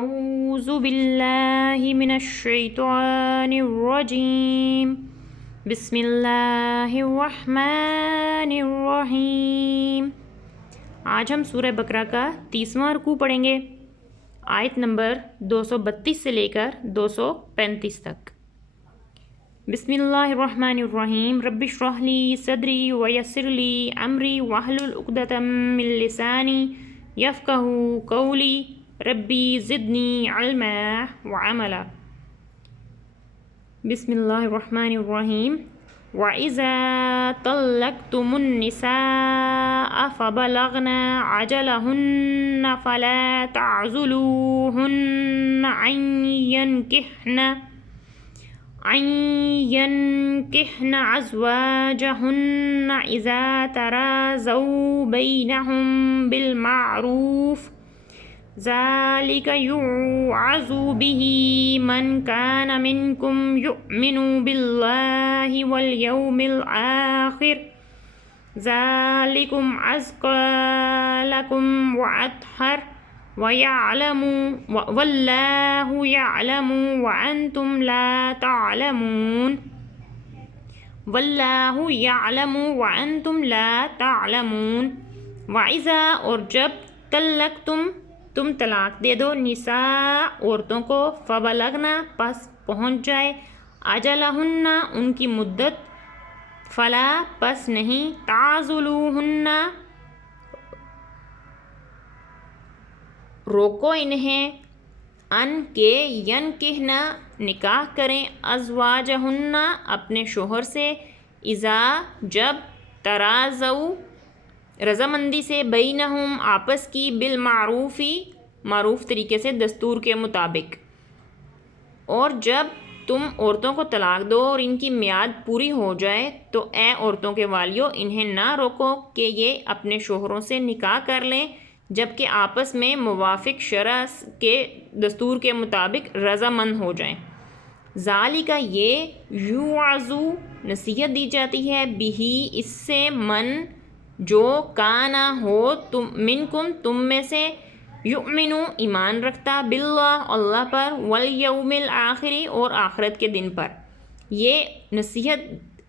أعوذ بالله من الشيطان الرجيم بسم اللہ الرحمن الرحیم۔ آج ہم سورہ بقرہ کا 30واں رکوع پڑھیں گے، آیت نمبر 232 سے لے کر 235 تک۔ بسم اللہ الرحمن الرحیم۔ رب اشرح لی صدری ویسر لی امری واحلل عقدۃ من لسانی یفقہوا قولی ربی زدنی علما وعملا۔ بسم اللہ الرحمن الرحیم۔ وَإِذَا طَلَّقْتُمُ النِّسَاءَ فَبَلَغْنَ عَجَلَهُنَّ فَلَا تَعْضُلُوهُنَّ أَن يَنكِحْنَ أَزْوَاجَهُنَّ إِذَا تَرَاضَوْا بَيْنَهُم بِالْمَعْرُوفِ ذَلِكَ يُوعَظُ بِهِ مَنْ كَانَ مِنْكُمْ يُؤْمِنُ بِاللَّهِ وَالْيَوْمِ الْآخِرِ ذَلِكُمْ أَزْكَى لَكُمْ وَأَطْهَرُ وَاللَّهُ يَعْلَمُ وَأَنْتُمْ لَا تَعْلَمُونَ۔ وَاللَّهُ يَعْلَمُ وَأَنْتُمْ لَا تَعْلَمُونَ۔ وَإِذَا اور جب تم طلاق دے دو نساء عورتوں کو، فبلغنا پس پہنچ جائے، اجلہن ان کی مدت، فلا پس نہیں، تعضلوہن روکو انہیں، ان کے ینکحن نکاح کریں، ازواجہن اپنے شوہر سے، اذا جب، تراضوا رضامندی سے، بینہم آپس کی، بالمعروفی معروف طریقے سے، دستور کے مطابق۔ اور جب تم عورتوں کو طلاق دو اور ان کی میعاد پوری ہو جائے تو اے عورتوں کے والیو انہیں نہ روکو کہ یہ اپنے شوہروں سے نکاح کر لیں جبکہ آپس میں موافق شرع کے دستور کے مطابق رضامند ہو جائیں۔ ذالک یہ، یوعظ نصیحت دی جاتی ہے، بہی اس سے، من جو، کانا ہو، منکم تم میں سے، یؤمنو ایمان رکھتا، باللہ اللہ پر، والیوم الآخر اور آخرت کے دن پر۔ یہ نصیحت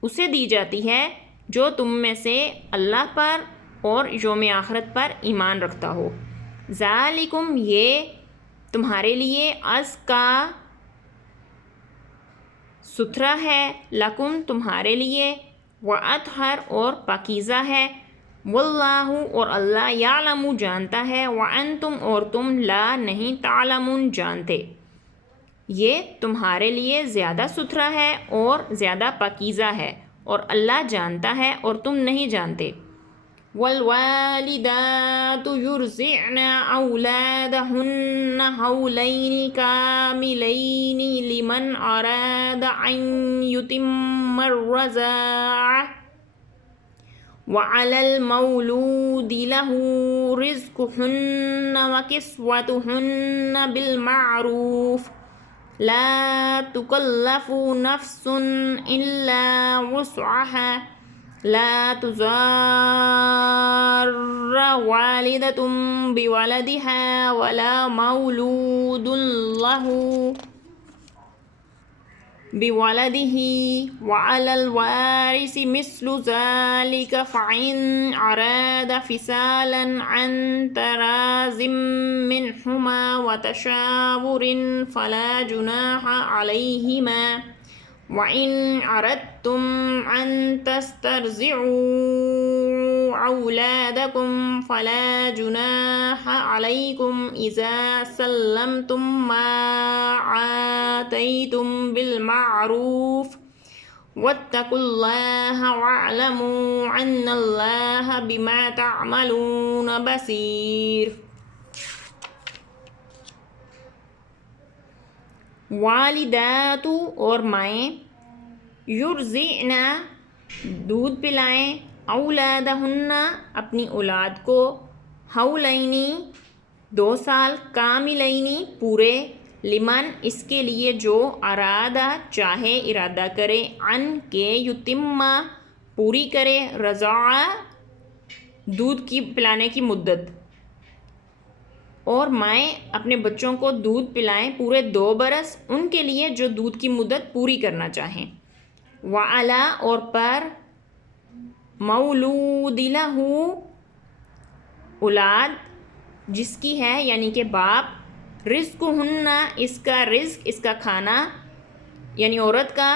اسے دی جاتی ہے جو تم میں سے اللہ پر اور یوم آخرت پر ایمان رکھتا ہو۔ ذالکم یہ تمہارے لیے، ازکیٰ ستھرا ہے، لکم تمہارے لیے، واطہر اور پاکیزہ ہے، واللہ اور اللہ، یعلم جانتا ہے، وانتم اور تم، لا نہیں، تعلمون جانتے۔ یہ تمہارے لیے زیادہ ستھرا ہے اور زیادہ پاکیزہ ہے اور اللہ جانتا ہے اور تم نہیں جانتے۔ والوالدات یرضعن اولادہن حولین کاملین لمن اراد ان یتم الرضاعہ وعلی المولود لہ رزقہن وکسوتہن بالمعروف لا تکلف نفس الا وسعها لا تضار والدۃ بولدها ولا مولود له بولده وعلى الوارث مثل ذلك فإن أرادا فصالا عن تراض منهما وتشاور فلا جناح عليهما وإن أردتم أن تسترضعوا أولادكم فلا جناح عليكم إذا سلمتم ما آتيتم بالمعروف واتقوا الله واعلموا أن الله بما تعملون بصير۔ والدات اور مائیں، یرضعن دودھ پلائیں، اولادہن اپنی اولاد کو، حولینی 2 سال، کاملینی پورے، لمن اس کے لیے جو، ارادہ چاہے، ارادہ کرے، ان کے، یتمہ پوری کرے، رضاعہ دودھ کی پلانے کی مدت، اور مائیں اپنے بچوں کو دودھ پلائیں پورے 2 برس ان کے لیے جو دودھ کی مدت پوری کرنا چاہیں. وعلا اور پر مولود لہ اولاد جس کی ہے یعنی کہ باپ، رزق ہننا اس کا رزق اس کا کھانا یعنی عورت کا،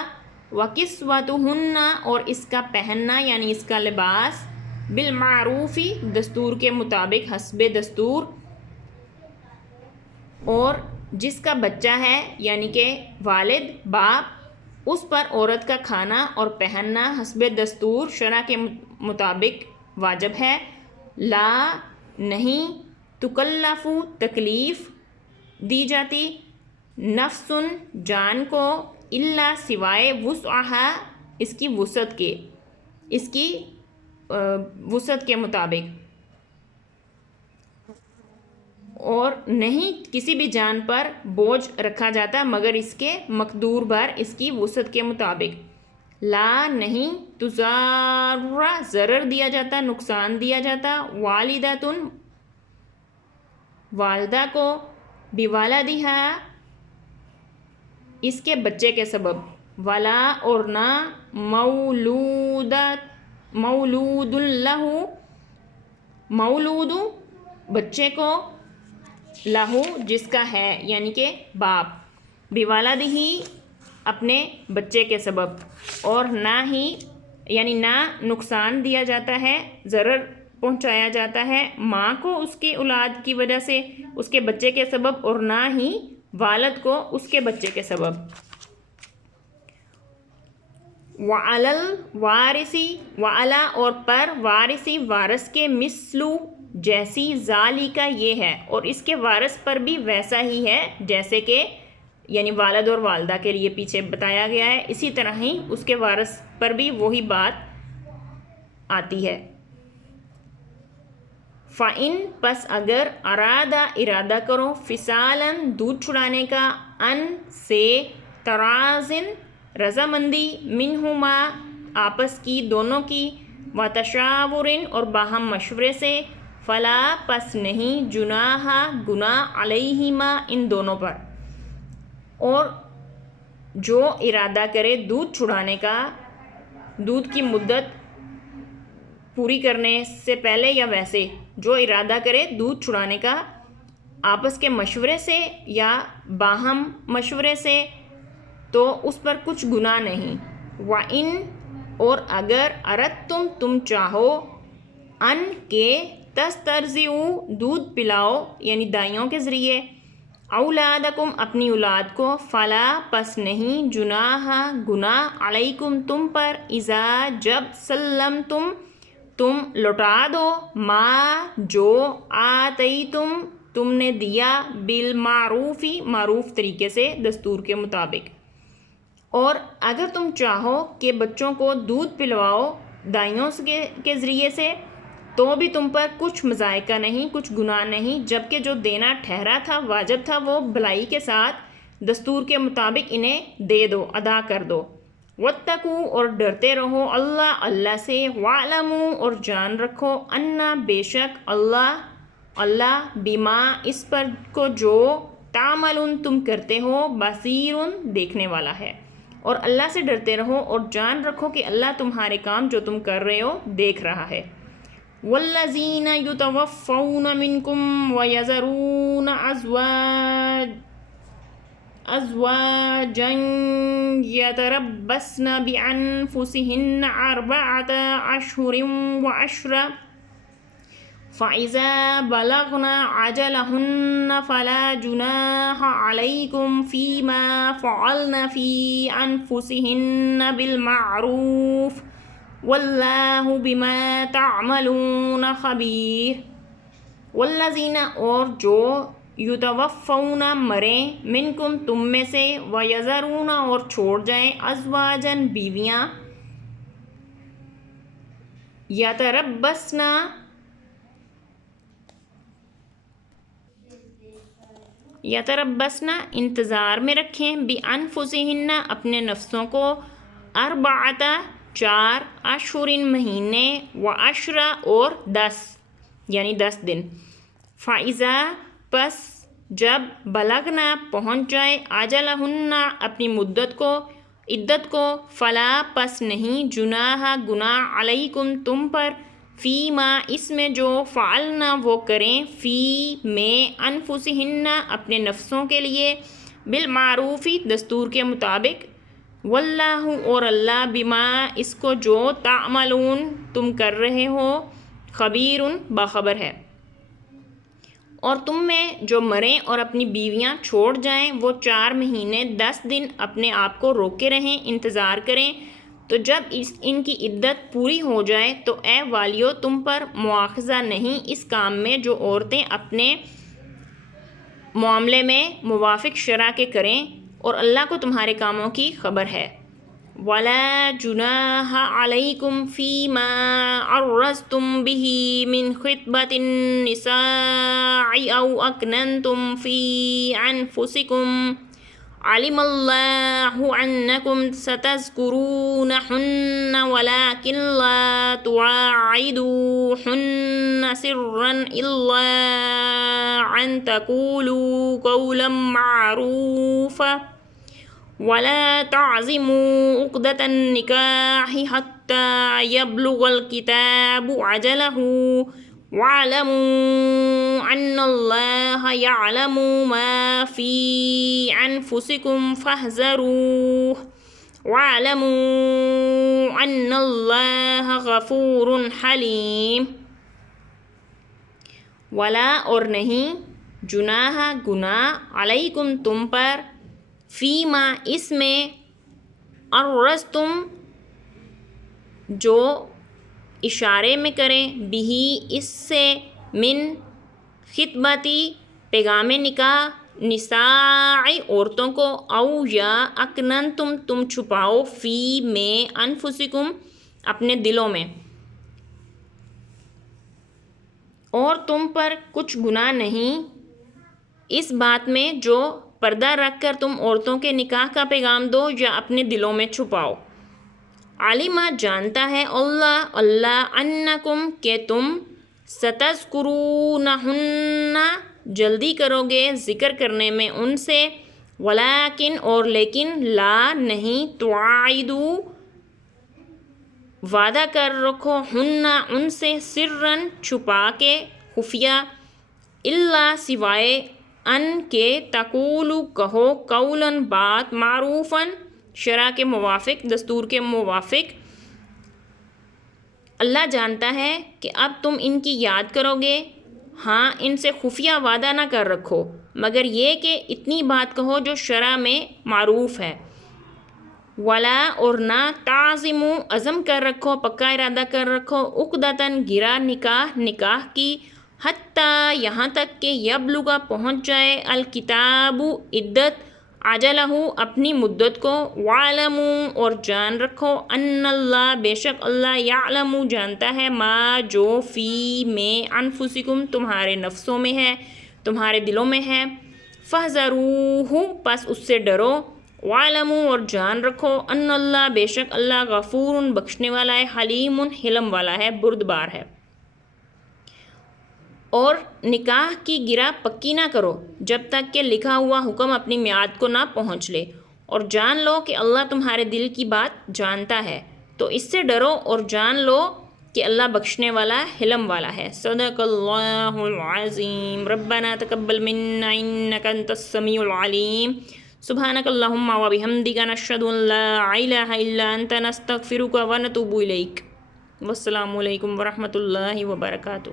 وکسوتہن اور اس کا پہننا یعنی اس کا لباس، بالمعروفی دستور کے مطابق، حسب دستور. اور جس کا بچہ ہے یعنی کہ والد باپ، اس پر عورت کا کھانا اور پہننا حسب دستور شرع کے مطابق واجب ہے. لا نہیں، تکلف تکلیف دی جاتی، نفس جان کو، الا سوائے وسعہا اس کی وسعت کے، اس کی وسعت کے مطابق، اور نہیں کسی بھی جان پر بوجھ رکھا جاتا مگر اس کے مقدور بھر اس کی وسعت کے مطابق. لا نہیں، تضار ضرر دیا جاتا، نقصان دیا جاتا، والدۃ والدہ کو، بوالدہا اس کے بچے کے سبب، ولا اور نہ، مولود لہ مولود بچے کو، لہو جس کا ہے یعنی کہ باپ، بوالدہی اپنے بچے کے سبب. اور نہ ہی یعنی نہ نقصان دیا جاتا ہے، ضرر پہنچایا جاتا ہے ماں کو اس کی اولاد کی وجہ سے اس کے بچے کے سبب، اور نہ ہی والد کو اس کے بچے کے سبب. وعلی الوارثی وعلی اور پر وارثی وارث کے، مثلو جیسی، ذالک یہ ہے اور اس کے وارث پر بھی ویسا ہی ہے جیسے کہ یعنی والد اور والدہ کے لیے پیچھے بتایا گیا ہے، اسی طرح ہی اس کے وارث پر بھی وہی بات آتی ہے. فَإِن پس اگر ارادہ کرو، فصالاً دودھ چھڑانے کا، ان سے، ترازن رضامندی، منہما آپس کی دونوں کی، وتشاورن اور باہم مشورے سے، فلا پس نہیں، جناح گناہ، علیہما ان دونوں پر. اور جو ارادہ کرے دودھ چھڑانے کا، دودھ کی مدت پوری کرنے سے پہلے یا ویسے، جو ارادہ کرے دودھ چھڑانے کا آپس کے مشورے سے یا باہم مشورے سے، تو اس پر کچھ گناہ نہیں. وَإِن اور اگر اردتم تم چاہو، ان کے، تسترضعوا دودھ پلاؤ یعنی دائیوں کے ذریعے، اولادکم اپنی اولاد کو، فلا پس نہیں، جناح گناہ، علیکم تم پر، اذا جب، سلمتم تم لوٹا دو، ما جو، آتیتم تم نے دیا، بالمعروفی معروف طریقے سے دستور کے مطابق. اور اگر تم چاہو کہ بچوں کو دودھ پلواؤ دائیوں کے ذریعے سے، تو بھی تم پر کچھ مذائقہ نہیں، کچھ گناہ نہیں، جبکہ جو دینا ٹھہرا تھا، واجب تھا، وہ بھلائی کے ساتھ دستور کے مطابق انہیں دے دو، ادا کر دو. واتقوا اور ڈرتے رہو، اللہ سے، واعلموا اور جان رکھو، انا بے شک اللہ بما اس پر کو جو، تعملون تم کرتے ہو، بصیر دیکھنے والا ہے. اور اللہ سے ڈرتے رہو اور جان رکھو کہ اللہ تمہارے کام جو تم کر رہے ہو دیکھ رہا ہے. والذین یتوفون منکم ویذرون ازواجا یتربصن بانفسہن 4 اشہر وعشرا فَإِذَا بَلَغْنَ أَجَلَهُنَّ فَلَا جُنَاحَ عَلَيْكُمْ فِيمَا فَعَلْنَ فِي أَنفُسِهِنَّ بِالْمَعْرُوفِ وَاللَّهُ بِمَا تَعْمَلُونَ خَبِيرٌ. والذین اور جو، یتوفون مریں، منکم تم میں سے، ویذرون اور چھوڑ جائیں، ازواجن بیویاں، یتربصن انتظار میں رکھیں، بانفسہن اپنے نفسوں کو، 4 اشہر مہینے، وعشرا اور 10 یعنی 10 دن. فَإِذَا پس جب بلغنا پہنچ جائے اجلہن اپنی عدت کو فلا پس نہیں جناح گناہ علیکم تم پر فی ما اس میں جو فعلنا وہ کریں فی میں انفسہن اپنے نفسوں کے لیے بالمعروفی دستور کے مطابق واللہ اور اللہ بما اس کو جو تعملون تم کر رہے ہو خبیر باخبر ہے۔ اور تم میں جو مریں اور اپنی بیویاں چھوڑ جائیں وہ 4 مہینے 10 دن اپنے آپ کو روکے رہیں، انتظار کریں، تو جب ان کی عدت پوری ہو جائے تو اے والیو تم پر مواخذہ نہیں اس کام میں جو عورتیں اپنے معاملے میں موافق شرع کے کریں، اور اللہ کو تمہارے کاموں کی خبر ہے۔ وَلَا جُنَاحَ عَلَيْكُمْ فِي مَا عَرَّضْتُمْ بِهِ مِنْ خِطْبَةِ النِّسَاءِ أَوْ أَكْنَنْتُمْ فِي أَنفُسِكُمْ عَلِمَ اللَّهُ أَنَّكُمْ سَتَذْكُرُونَهُنَّ وَلَكِنْ لَا تُوَاعِدُوهُنَّ سِرًّا إِلَّا أَن تَقُولُوا قَوْلًا مَّعْرُوفًا وَلَا تَعْزِمُوا عُقْدَةَ النِّكَاحِ حَتَّى يَبْلُغَ الْكِتَابُ أَجَلَهُ وَاعْلَمُوا أَنَّ اللَّهَ يَعْلَمُ مَا فِي أَنفُسِكُمْ فَاحْذَرُوهُ وَاعْلَمُوا أَنَّ اللَّهَ غَفُورٌ حَلِيمٌ۔ ولا اور نہیں جناح گناہ علیکم تم پر فی ما اس میں عرضتم جو اشارے میں کریں بھی اس سے من خطبتی پیغام نکاح نساء عورتوں کو او یا اکننتم تم چھپاؤ فی میں انفسکم اپنے دلوں میں، اور تم پر کچھ گناہ نہیں اس بات میں جو پردہ رکھ کر تم عورتوں کے نکاح کا پیغام دو یا اپنے دلوں میں چھپاؤ۔ علمہ جانتا ہے اللہ انکم کہ تم ستذکرونہن جلدی کرو گے ذکر کرنے میں ان سے، ولیکن اور لیکن لا نہیں تواعدو وعدہ کر رکھو ہن ان سے سرًا چھپا کے خفیہ، الا سوائے ان کے تقولو کہو قولاً بات معروفاً شرع کے موافق دستور کے موافق۔ اللہ جانتا ہے کہ اب تم ان کی یاد کرو گے، ہاں ان سے خفیہ وعدہ نہ کر رکھو مگر یہ کہ اتنی بات کہو جو شرع میں معروف ہے۔ ولا اور نہ تعزمو عزم کر رکھو پکا ارادہ کر رکھو عقدتاً گرا نکاح کی حتیٰ یہاں تک کہ یبلغ پہنچ جائے الکتاب عدت اجلہ اپنی مدت کو، وَاعْلَمُوا اور جان رکھو ان اللہ بے شک اللہ یعلم جانتا ہے ما جو فی میں انفسکم تمہارے نفسوں میں ہے تمہارے دلوں میں ہے، فَاحْذَرُوهُ پس اس سے ڈرو، وَاعْلَمُوا اور جان رکھو ان اللہ بے شک اللہ غفور بخشنے والا ہے، حلیم حلم والا ہے، بردبار ہے۔ اور نکاح کی گرہ پکی نہ کرو جب تک کہ لکھا ہوا حکم اپنی میعاد کو نہ پہنچ لے، اور جان لو کہ اللہ تمہارے دل کی بات جانتا ہے، تو اس سے ڈرو اور جان لو کہ اللہ بخشنے والا حلم والا ہے۔ صدق اللہ العظیم۔ ربنا تقبل منا انک انت السمیع العلیم۔ سبحانک اللہم و بحمدک نشہد ان لا الہ الا انت نستغفرک و نتوب الیک۔ والسلام علیکم ورحمۃ اللہ وبرکاتہ۔